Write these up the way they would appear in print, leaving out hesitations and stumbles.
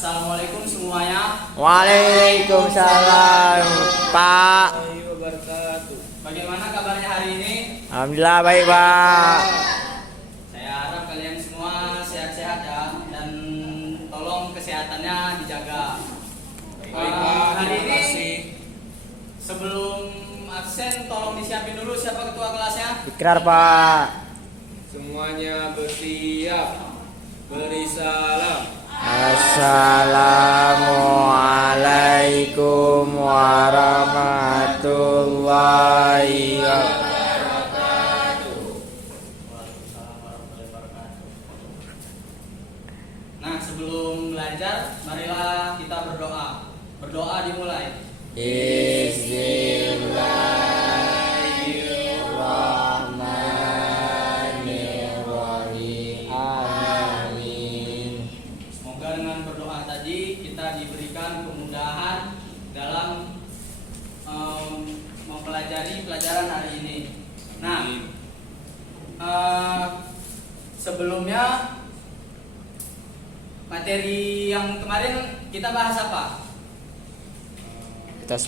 Assalamualaikum semuanya. Waalaikumsalam, Pak. Bagaimana kabarnya hari ini? Alhamdulillah baik, Pak. Saya harap kalian semua sehat-sehat ya, dan tolong kesehatannya dijaga. Hari ini sebelum absen tolong disiapin dulu siapa ketua kelasnya. Ikrar, Pak. Semuanya bersiap. Beri salam. Assalamualaikum warahmatullahi wabarakatuh. Nah, sebelum belajar, marilah kita berdoa. Berdoa dimulai. Bismillahirrahmanirrahim. Amin. Semoga dengan berdoa tadi kita diberikan kemudahan dalam mempelajari pelajaran hari ini. Nah, sebelumnya materi yang kemarin kita bahas apa? Kita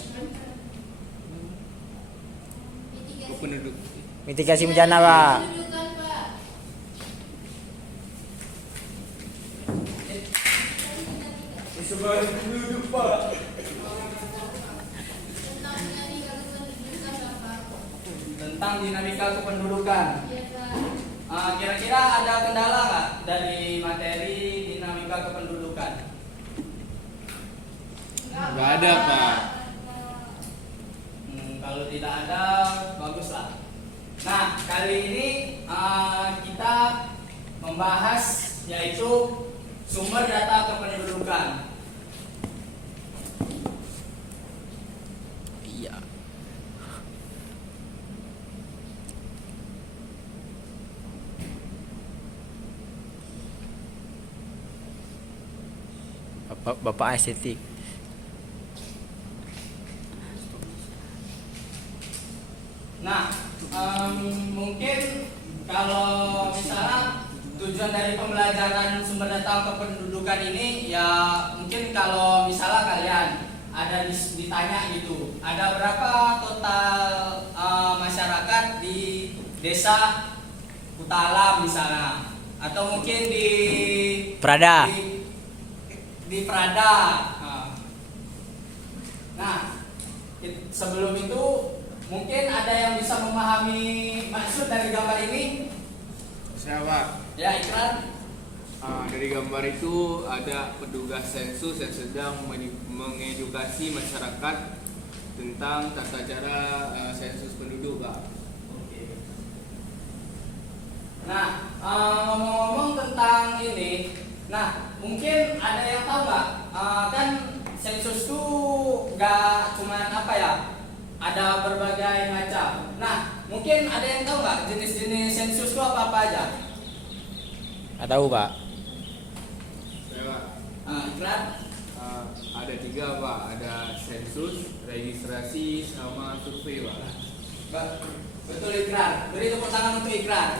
Penduduk. mitigasi bencana, Pak. Tentang dinamika kependudukan. Kira-kira ada kendala nggak dari materi dinamika kependudukan? Nggak ada, Pak. Kalau tidak ada, baguslah. Nah, kali ini kita membahas yaitu sumber data kependudukan. Iya. Bapak estetik. Nah, mungkin kalau misalnya tujuan dari pembelajaran sumber data kependudukan ini ya mungkin kalau misalnya kalian ada ditanya gitu, ada berapa total masyarakat di desa Kutalam misalnya, atau mungkin di Prada. di Prada. Nah, sebelum itu mungkin ada yang bisa memahami maksud dari gambar ini? Siapa? Ya, Ikrar. Dari gambar itu ada petugas sensus yang sedang mengedukasi masyarakat tentang tata cara sensus penduduk, Pak. Oke. Nah, ngomong-ngomong tentang ini, nah mungkin ada yang tahu nggak? Kan sensus itu nggak cuma apa ya? Ada berbagai macam. Nah, mungkin ada yang tahu nggak jenis-jenis sensus itu apa-apa aja? Nggak tahu, Pak. Siapa? Ikrar. Ada 3, Pak. Ada sensus, registrasi, sama survei, Pak. Betul, Ikrar. Beri tepuk tangan untuk Ikrar.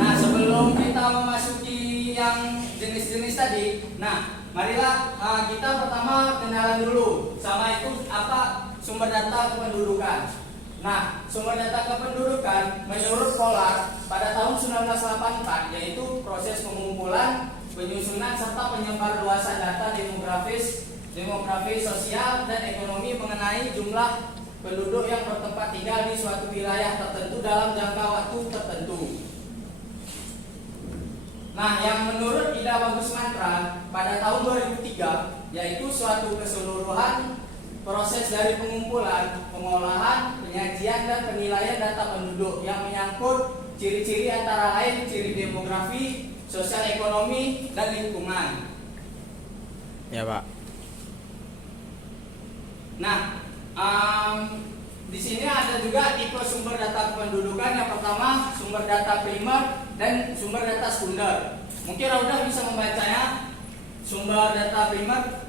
Nah, sebelum kita memasuki yang jenis-jenis tadi, nah marilah kita pertama kenalan dulu sama itu apa sumber data kependudukan. Nah, sumber data kependudukan menurut Polar pada tahun 1984 yaitu proses pengumpulan, penyusunan serta penyebarluasan data demografi, sosial dan ekonomi mengenai jumlah penduduk yang bertempat tinggal di suatu wilayah tertentu dalam jangka waktu tertentu. Nah, yang menurut Ida Bagus Mantra pada tahun 2003 yaitu suatu keseluruhan proses dari pengumpulan, pengolahan, penyajian dan penilaian data penduduk yang menyangkut ciri-ciri antara lain ciri demografi, sosial ekonomi dan lingkungan. Ya, Pak. Nah, di sini ada juga tipe sumber data kependudukan. Yang pertama sumber data primer dan sumber data sekunder. Mungkin Raudah bisa membacanya. Sumber data primer.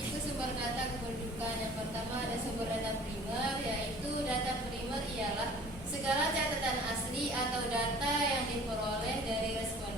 Tipe sumber data kependudukan yang pertama ada sumber data primer, yaitu data primer ialah segala catatan asli atau data yang diperoleh dari responden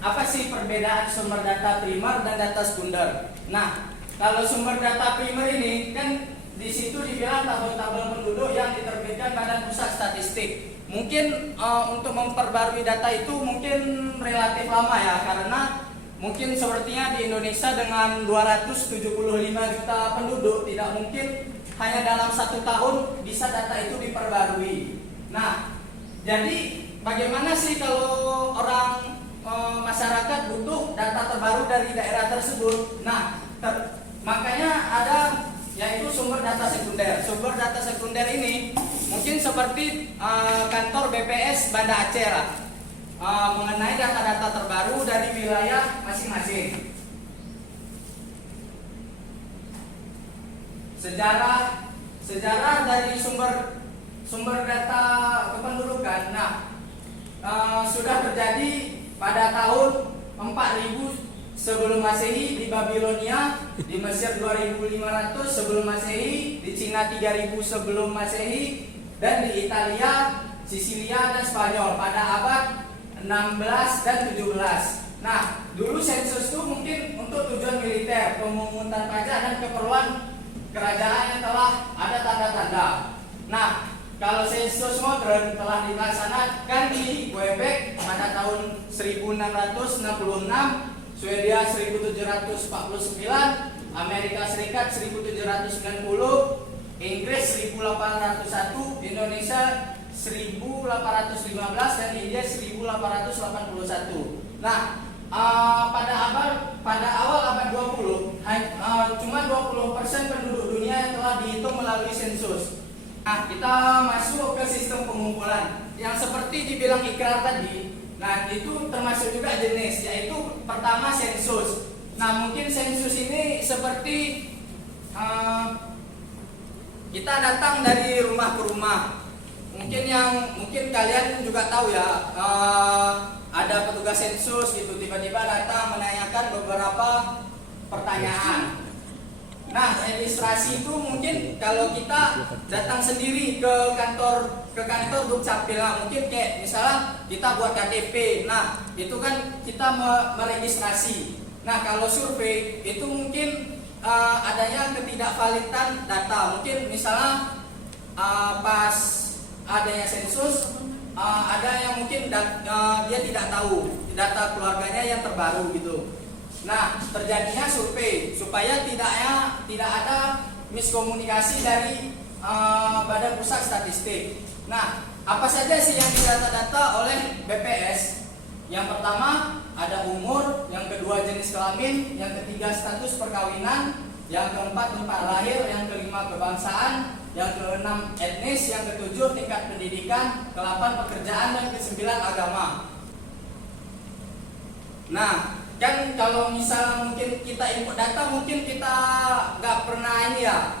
apa sih perbedaan sumber data primer dan data sekunder? Nah, kalau sumber data primer ini kan di situ dibilang tabel-tabel penduduk yang diterbitkan Badan Pusat Statistik. Mungkin untuk memperbarui data itu mungkin relatif lama ya, karena mungkin sepertinya di Indonesia dengan 275 juta penduduk tidak mungkin hanya dalam 1 tahun bisa data itu diperbarui. Nah, jadi bagaimana sih kalau orang masyarakat butuh data terbaru dari daerah tersebut? Nah, makanya ada yaitu sumber data sekunder. Sumber data sekunder ini mungkin seperti kantor BPS Banda Aceh lah, mengenai data-data terbaru dari wilayah masing-masing. Sejarah dari sumber data kependudukan. Nah, sudah terjadi pada tahun 4000 sebelum Masehi di Babilonia, di Mesir 2500 sebelum Masehi, di Cina 3000 sebelum Masehi, dan di Italia, Sisilia dan Spanyol pada abad 16 dan 17. Nah, dulu sensus itu mungkin untuk tujuan militer, pemungutan pajak dan keperluan kerajaan yang telah ada tanda-tanda. Nah, kalau sensus modern telah dilaksanakan di Quebec pada tahun 1666, Swedia 1749, Amerika Serikat 1790, Inggris 1801, Indonesia 1815 dan India 1881. Nah, pada awal abad 20 cuma 20% penduduk dunia yang telah dihitung melalui sensus. Nah, kita masuk ke sistem pengumpulan yang seperti dibilang Ikrar tadi. Nah, itu termasuk juga jenis, yaitu pertama sensus. Nah, mungkin sensus ini seperti kita datang dari rumah ke rumah. Mungkin kalian juga tahu ya, ada petugas sensus gitu tiba-tiba datang menanyakan beberapa pertanyaan. Nah, registrasi itu mungkin kalau kita datang sendiri ke kantor Dukcapil, mungkin kayak misalnya kita buat KTP. Nah, itu kan kita meregistrasi. Nah, kalau survei itu mungkin adanya ketidakvalidan data. Mungkin misalnya pas adanya sensus ada yang mungkin dia tidak tahu data keluarganya yang terbaru gitu. Nah, terjadinya survei supaya tidak ada miskomunikasi dari Badan Pusat Statistik. Nah, apa saja sih yang didata-data oleh BPS? Yang pertama ada umur, yang kedua jenis kelamin, yang ketiga status perkawinan, yang keempat tempat lahir, yang kelima kebangsaan, yang keenam etnis, yang ketujuh tingkat pendidikan, kedelapan pekerjaan, dan kesembilan agama. Nah, kan kalau misal mungkin kita input data mungkin kita nggak pernah ini ya,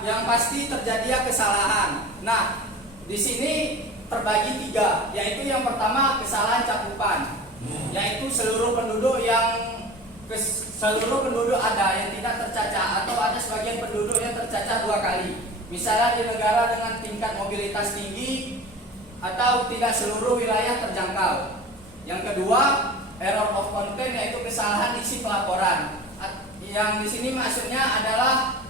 yang pasti terjadi kesalahan. Nah, di sini terbagi 3, yaitu yang pertama kesalahan cakupan, yaitu seluruh penduduk ada yang tidak tercacah, atau ada sebagian penduduk yang tercacah 2 kali. Misalnya di negara dengan tingkat mobilitas tinggi atau tidak seluruh wilayah terjangkau. Yang kedua error of content, yaitu kesalahan isi pelaporan. Yang di sini maksudnya adalah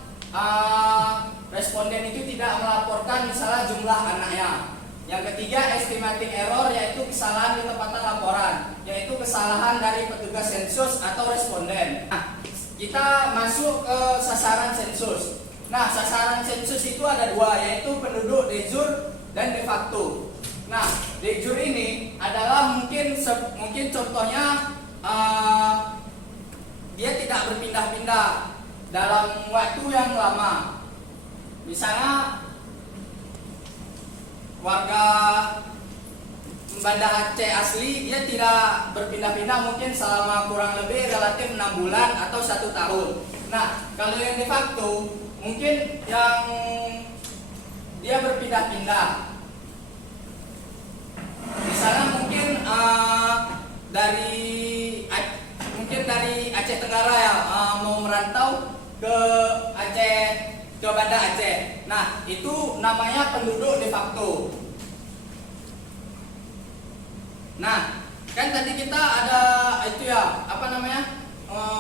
responden itu tidak melaporkan misalnya jumlah anaknya. Yang ketiga estimating error, yaitu kesalahan di tempatan laporan, yaitu kesalahan dari petugas sensus atau responden. Nah, kita masuk ke sasaran sensus. Nah, sasaran sensus itu ada 2, yaitu penduduk de jure dan de facto. Nah, de jure ini adalah mungkin contohnya dia tidak berpindah-pindah dalam waktu yang lama. Misalnya warga Banda Aceh asli dia tidak berpindah-pindah mungkin selama kurang lebih relatif 6 bulan atau 1 tahun. Nah, kalau yang de facto mungkin yang dia berpindah-pindah. Misalnya mungkin dari Aceh Tenggara ya, mau merantau ke Banda Aceh. Nah, itu namanya penduduk de facto. Nah, kan tadi kita ada itu ya, apa namanya?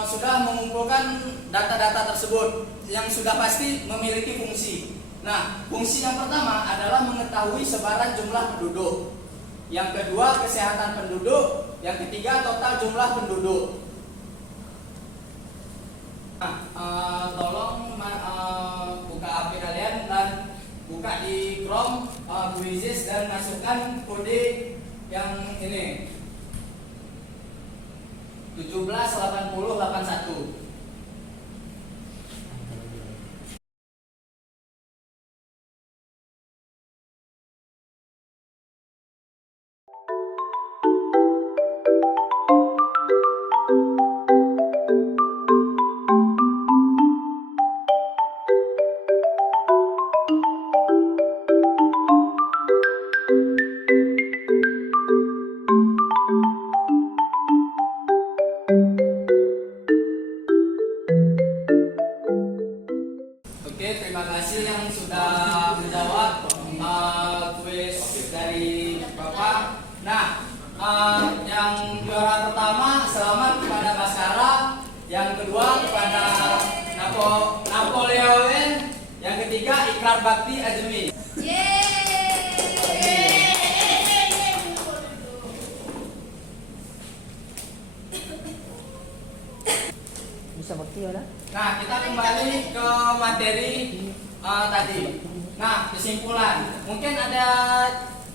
Sudah mengumpulkan data-data tersebut yang sudah pasti memiliki fungsi. Nah, fungsi yang pertama adalah mengetahui sebaran jumlah penduduk. Yang kedua, kesehatan penduduk. Yang ketiga, total jumlah penduduk. Nah, tolong buka HP kalian dan buka di Chrome, Quizzes, dan masukkan kode yang ini 178081. Oke, terima kasih yang sudah menjawab kuis dari Bapak. Nah, yang juara pertama selamat kepada Baskara, yang kedua kepada Napoleon, yang ketiga Ikrar Bakti Azmi. Bisa bakti ya? Nah, kita kembali ke materi tadi. Nah, kesimpulan. Mungkin ada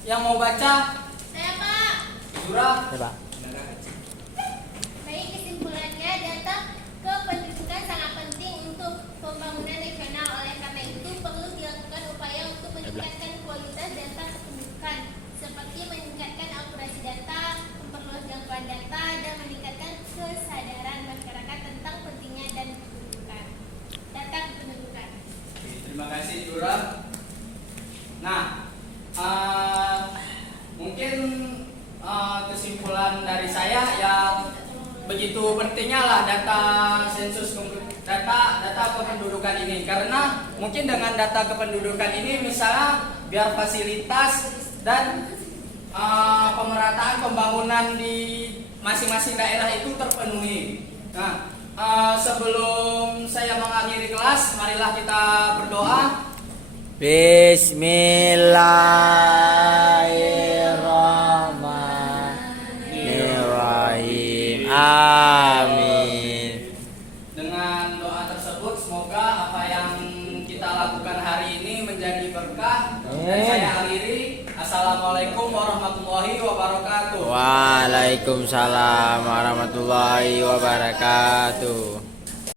yang mau baca? Saya Pak. Jura? Ya, Pak. Baik, kesimpulannya data kependudukan sangat penting untuk pembangunan nasional. Oleh karena itu perlu dilakukan upaya untuk meningkatkan kualitas data kependudukan, seperti meningkatkan akurasi data, memperluas jangkauan data, dan meningkatkan kesadaran masyarakat tentang pentingnya dan kependudukan data kependudukan. Oke, terima kasih Jura. Nah, mungkin kesimpulan dari saya yang begitu pentingnya lah data sensus data kependudukan ini, karena mungkin dengan data kependudukan ini misalnya biar fasilitas dan pemerataan pembangunan di masing-masing daerah itu terpenuhi. Nah, sebelum saya mengakhiri kelas, marilah kita berdoa. Bismillahirrahmanirrahim. Amin. Dengan doa tersebut semoga apa yang kita lakukan hari ini menjadi berkah. Dan saya akhiri. Assalamualaikum warahmatullahi wabarakatuh. Waalaikumsalam warahmatullahi wabarakatuh.